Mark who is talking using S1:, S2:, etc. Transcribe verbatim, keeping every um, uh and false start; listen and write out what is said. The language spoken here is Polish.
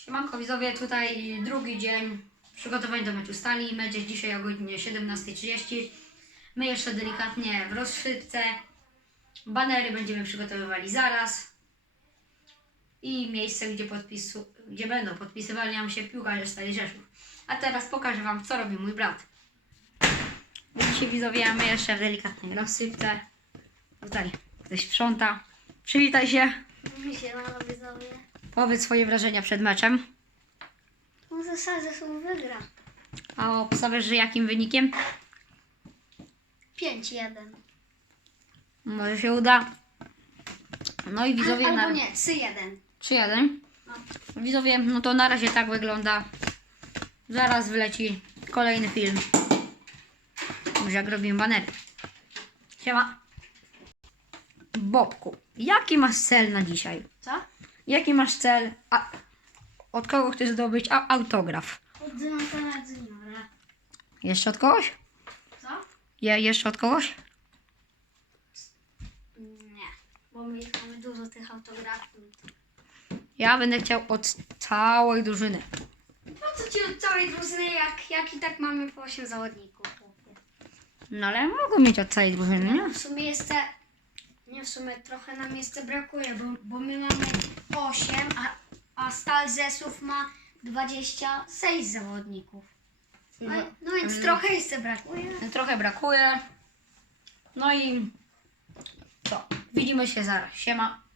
S1: Siemanko widzowie, tutaj drugi dzień przygotowań do meczu Stali. Mecz jest dzisiaj o godzinie siedemnasta trzydzieści. My jeszcze delikatnie w rozszywce. Banery będziemy przygotowywali zaraz. I miejsce, gdzie, podpisu, gdzie będą podpisywali nam się piłkarze Stali Rzeszów. A teraz pokażę Wam, co robi mój brat. Widzicie widzowie, a my jeszcze w delikatnej rozsypce. Tutaj ktoś sprząta. Przywitaj się.
S2: Siemano widzowie.
S1: Powiedz swoje wrażenia przed meczem.
S2: No zasady są wygra.
S1: A obstawiasz, że jakim wynikiem?
S2: pięć jeden.
S1: Może się uda. No i widzowie
S2: Albo
S1: na...
S2: nie, trzy jeden.
S1: trzy jeden.
S2: No.
S1: Widzowie, no to na razie tak wygląda. Zaraz wleci kolejny film. Już jak robimy banery. Siema. Bobku, jaki masz cel na dzisiaj?
S2: Co?
S1: Jaki masz cel? A od kogo chcesz zdobyć a autograf?
S2: Od Jonatana Juniora.
S1: Jeszcze od kogoś?
S2: Co?
S1: Je, jeszcze od kogoś?
S2: Nie, bo my już mamy dużo tych autografów.
S1: Ja będę chciał od całej drużyny.
S2: Po co ci od całej drużyny, jak, jak i tak mamy po osiem zawodników? chłopie?
S1: No ale mogą mieć od całej drużyny, nie?
S2: W sumie jeszcze, nie w sumie trochę nam jeszcze brakuje, bo, bo my mamy osiem, a, a Stal Rzeszów ma dwadzieścia sześć zawodników. No, no więc
S1: Mm.
S2: trochę jeszcze brakuje.
S1: Trochę brakuje. No i co? Widzimy się zaraz. Siema.